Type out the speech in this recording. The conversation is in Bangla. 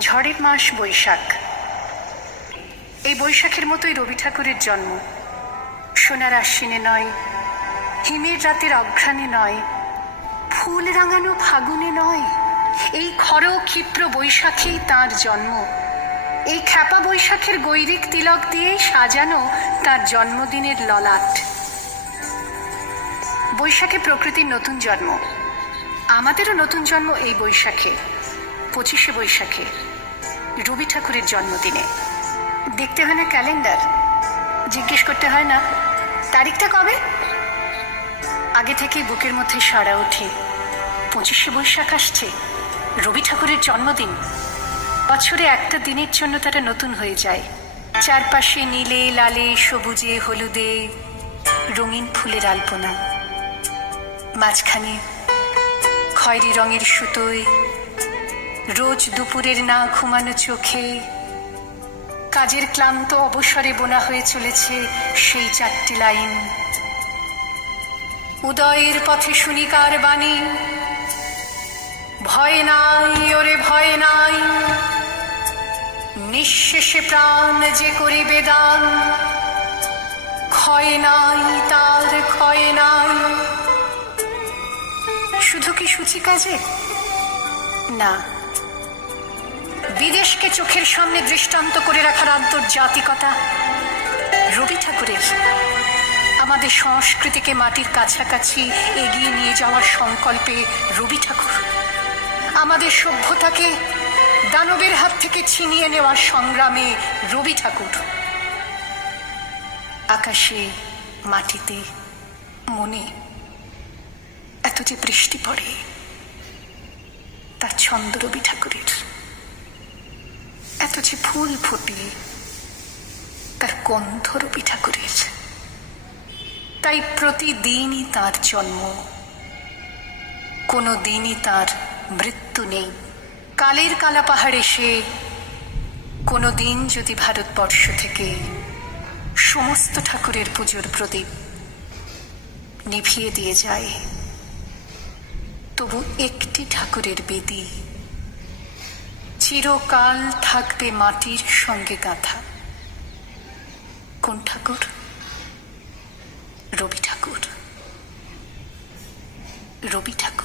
ঝড়ের মাস বৈশাখ। এই বৈশাখের মতোই রবি ঠাকুরের জন্ম। সোনার আশ্বিনে নয়, হিমের রাতের অঘ্রাণে নয়, ফুল রাঙানো ফাগুনে নয়, এই খর ক্ষিপ্র বৈশাখেই তাঁর জন্ম। এই খ্যাপা বৈশাখের গৈরিক তিলক দিয়েই সাজানো তার জন্মদিনের ললাট। বৈশাখে প্রকৃতির নতুন জন্ম, আমাদেরও নতুন জন্ম এই বৈশাখে, 25শে বৈশাখে, রবি ঠাকুরের জন্মদিনে। দেখতে হয় না ক্যালেন্ডার, জিজ্ঞেস করতে হয় না তারিখটা কবে, আগে থেকেই বুকের মধ্যে সাড়া ওঠে 25শে বৈশাখ আসছে, রবি ঠাকুরের জন্মদিন। বছরে একটা দিনের জন্য তারা নতুন হয়ে যায়। চারপাশে নীলে লালে সবুজে হলুদে রঙিন ফুলের আলপনা, মাঝখানে খয়েরি রঙের সুতোয় রোজ দুপুরের না ঘুমানো চোখে কাজের ক্লান্ত অবসরে বোনা হয়ে চলেছে সেই 4টি লাইন। উদয়ের পথে শুনি কার বাণী, ভয় নাই ওরে ভয় নাই, নিঃশেষে প্রাণ যে করিবে দান, ক্ষয় নাই তার ক্ষয় নাই। শুধু কি সূচি কাজে? না, বিদেশকে চোখের সামনে দৃষ্টান্ত করে রাখার আন্তর্জাতিকতা রবি ঠাকুরের। আমাদের সংস্কৃতিকে মাটির কাছাকাছি এগিয়ে নিয়ে যাওয়ার সংকল্পে রবি ঠাকুর। আমাদের সভ্যতাকে দানবের হাত থেকে ছিনিয়ে নেওয়ার সংগ্রামে রবি ঠাকুর। আকাশে, মাটিতে, মনে এত যে বৃষ্টি পড়ে, তার ছন্দ রবি ঠাকুরের। এত যে ফুল ফোটে, তার গন্ধ রবি ঠাকুরের। তাই প্রতিদিনই তার জন্ম, কোনো দিনই তার মৃত্যু নেই। কালের কালা পাহাড়ে সে কোনো দিন যদি ভারতবর্ষ থেকে সমস্ত ঠাকুরের পুজোর প্রদীপ নিভিয়ে দিয়ে যায়, তবু একটি ঠাকুরের বেদি চিরকাল থাকবে মাটির সঙ্গে গাঁথা। কোন ঠাকুর? রবি ঠাকুর। রবি ঠাকুর।